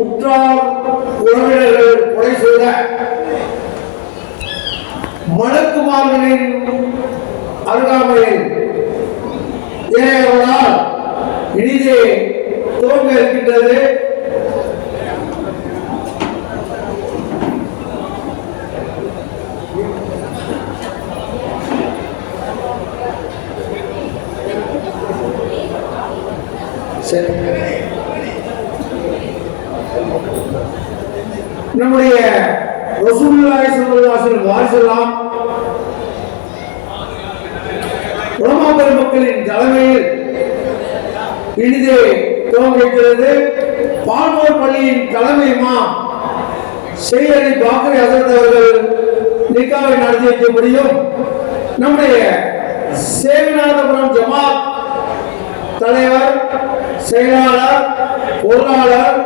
உற்றார் உறவினர்கள் கொலை செய்த மலக்குமார்களின் அருகாமையில் ஏழையவர்களால் இனிதே துவங்க இருக்கின்றது. நம்முடைய ரசூலுல்லாஹி ஸல்லல்லாஹு அலைஹி வஸல்லம் வாரிசெல்லாம் உலமா பெருமக்களின் தலைமையில் இனிதே துவங்கியிருக்கிறது. பால்மோர் பள்ளியின் தலைமையுமா ஷேக் அலி பாக்கரி ஹஸரத் அவர்கள் நிக்காவை நடத்தி வைக்க முடியும். நம்முடைய சேவிநாதபுரம் ஜமாத் தலைவர், செயலாளர், பொருளாளர்,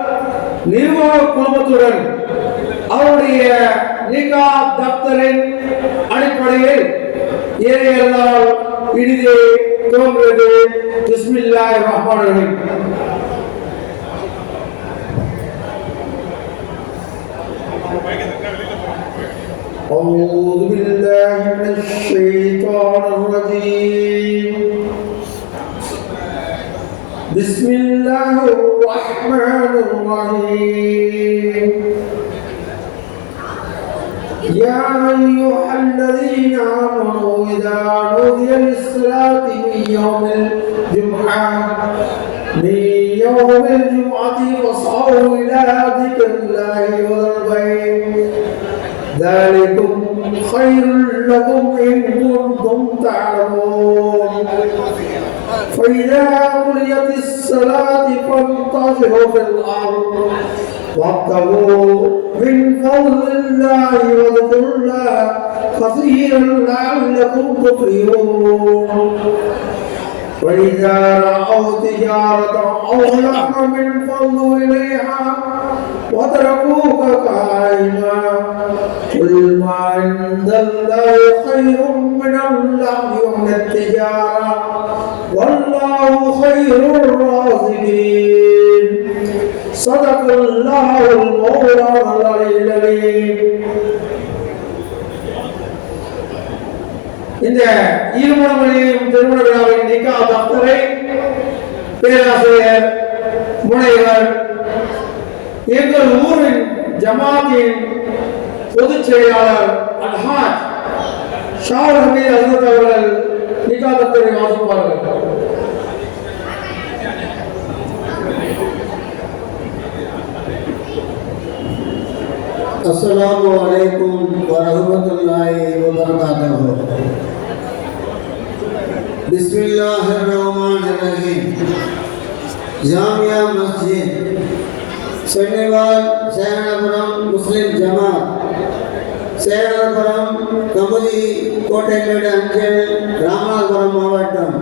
நிர்வாக குழுமத்துடன் அவருடைய நிகா தப்தரின் அடிப்படையில் ஏழையர்களால் இனிதே துவங்குகிறது. பிஸ்மில்லாஹிர் ரஹ்மானிர் ரஹீம். أعوذ بالله من الشيطان الرجيم. بسم الله الرحمن الرحيم. يا أيها الذين آمنوا إذا نودي للصلاة من يوم الجمعة فاسعوا إلى ذكر الله وذروا البيع ذلكم خير لكم إن كنتم تعلمون. فإذا قضيت الصلاة فانتشروا في الأرض وابتغوا من فضل الله واذكروا الله كثيرا لعلكم تفلحون. وإذا رأوا تجارة أو لهوا انفضوا إليها وتركوك قائما قل ما عند الله خير من اللهو ومن التجارة والله خير الرازقين. صدق الله المولانا العلي العليم. இந்த இருமணமணியும் திருமண விழாவின் நிக்கா தப்தரை பேராசிரியர் முனைவர் எங்கள் ஊரின் ஜமாத்தின் பொதுச் செயலாளர் அல்ஹாஜ் ஷாவுல் ஹமீத் ஹஸரத் அவர்கள் நிக்கா தப்தரை வாசிப்பார்கள். अस्सलामु अलैकुम व रहमतुल्लाहि व बरकातहू। बिस्मिल्लाहिर रहमानिर रहीम। जामिया मस्जिद सेनेवाल சேனபுரம் முஸ்லிம் ஜமாத் சேனபுரம் கமுதி கோட்டைமேடு அஞ்சல் ராமநாதபுரம் மாவட்டம்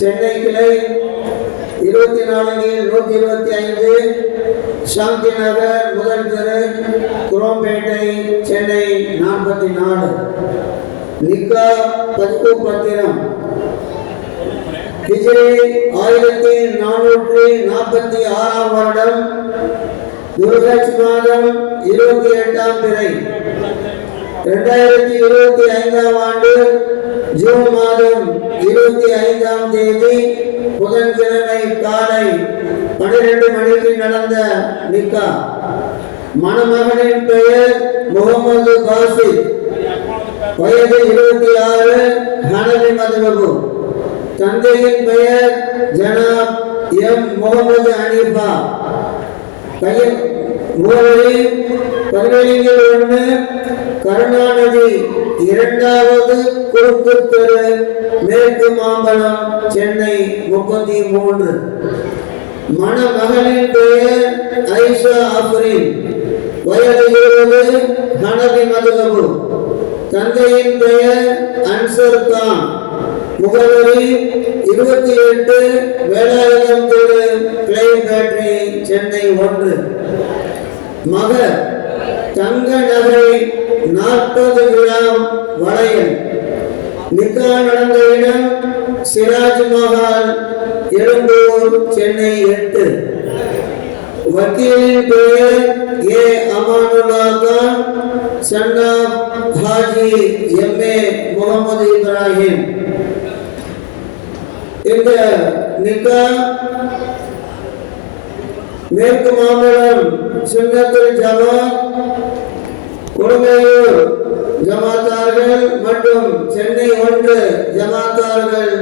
சென்னை கிளை 24/125 சாந்தி நகர் முதல் தெரு குரோம்பேட்டை சென்னை 44. நிக்கா பதிப்பு பத்திரம் ஹிஜ்ரி 1446 வருடம் துல்ஹஜ் மாதம் 28ஆம் பிறை 2025ஆம் ஆண்டு ஜூன் மாதம் 25ஆம் தேதி புதன்கிழமை காலை 12 மணிக்கு நடந்த நிக்கா. மணமகனின் பெயர் முகமது பாசித், வயது 26, ஹனபி மதுஹப். தந்தையின் பெயர் ஜனாப் எம் முகமது ஹனீஃபா. முகவரி 17/1 கருணாநிதி 2வது குறுக்கு தெரு, மேற்கு மாம்பலம், சென்னை 33. மணமகளின் பெயர் ஐஷா அஃப்ரீன், வயது 20, ஹனபி மதுஹப். தந்தையின் பெயர் அன்சர் கான். முகவரி 28 வேலாயுதம் தெரு, கிளைன் பேட்டரி, சென்னை 1. மகர் தங்க நகை 40 கிராம் வளையல். நிக்கா நடந்த இடம் சிராஜ் மஹால், எழும்பூர், சென்னை 8. வக்கீலின் பெயர் A Amanullah Khan, son of Haji M A. Mohammed Ibrahim. இந்த நிக்கா மேற்கு மாம்பலம் சுன்னத்துல் ஜமாத் குடுமையூர் ஜமாத்தார்கள் மற்றும் சென்னை 1 ஜமாத்தார்கள்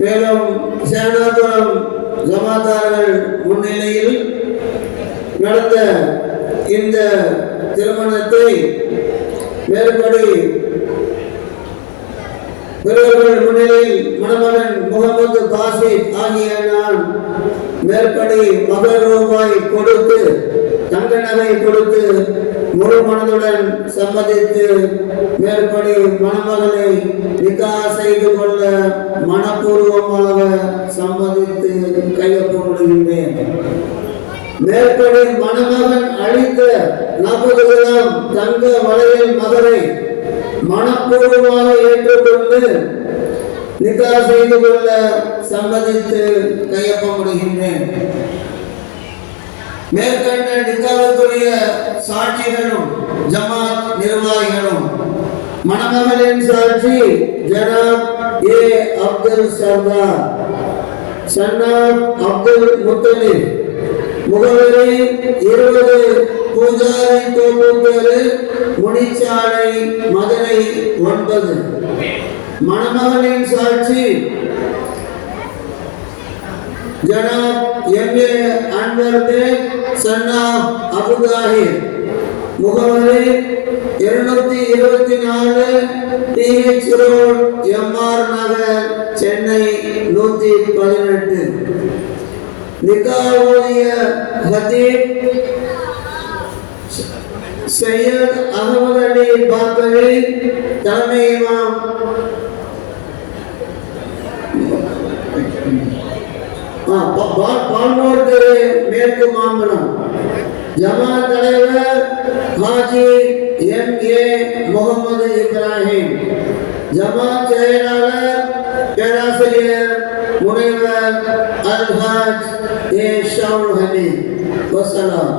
மேலும் சேனாபுரம் ஜமாத்தார்கள் முன்னிலையில் நடந்த இந்த திருமணத்தை மேற்படி பெரியவர்கள் முன்னிலையில் மணமகன் முகமது பாசித் ஆகிய நான் மேற்படி மகர் ரூபாய் கொடுத்து தங்க நகை கொடுத்து முழு மனதுடன் சம்மதித்து மேற்படி மணமகனை நிக்கா செய்து கொள்ள மனப்பூர்வமாக சம்மதித்து கையொப்பமிடுகின்றேன். மேற்படி மணமகன் அளித்த 40 கிராம் தங்க வளையல் மகரை மனப்பூர்வமாக ஏற்றுக்கொண்டு நிக்கா செய்து கொள்ள சம்மதித்து கையொப்பமிடுகின்றேன். மேற்கண்ட நிக்காவுக்குரிய சாட்சிகளும் ஜமாத் நிர்வாகிகளும் மணமகளின் சாட்சி ஜனாப் A Abdul Sardar, son of Abdul Muthalif, முகவரி 20 பூஜாரி தோப்பு, முனிச்சாலை, மதுரை 9. மணமகளின் சாட்சி ஜனாப் M A. Anwar Baig, son of Abuthahir, முகவரி 224 TH road, MR Nagar, Chennai 118. நிக்கா ஓதிய ஹதீப் சையத் அகமது அலி பாக்கவி, தலைமை இமாம் பால்மோர் தெரு, மேற்கு மாம்பலம். ஜமாத் தலைவர் ஹாஜி எம்.ஏ. முகமது இப்ராஹிம். ஜமாத் செயலாளர் பேராசிரியர் முனைவர் அல்ஹாஜ் ஏ ஷவுல் ஹமீத். வசலாம்.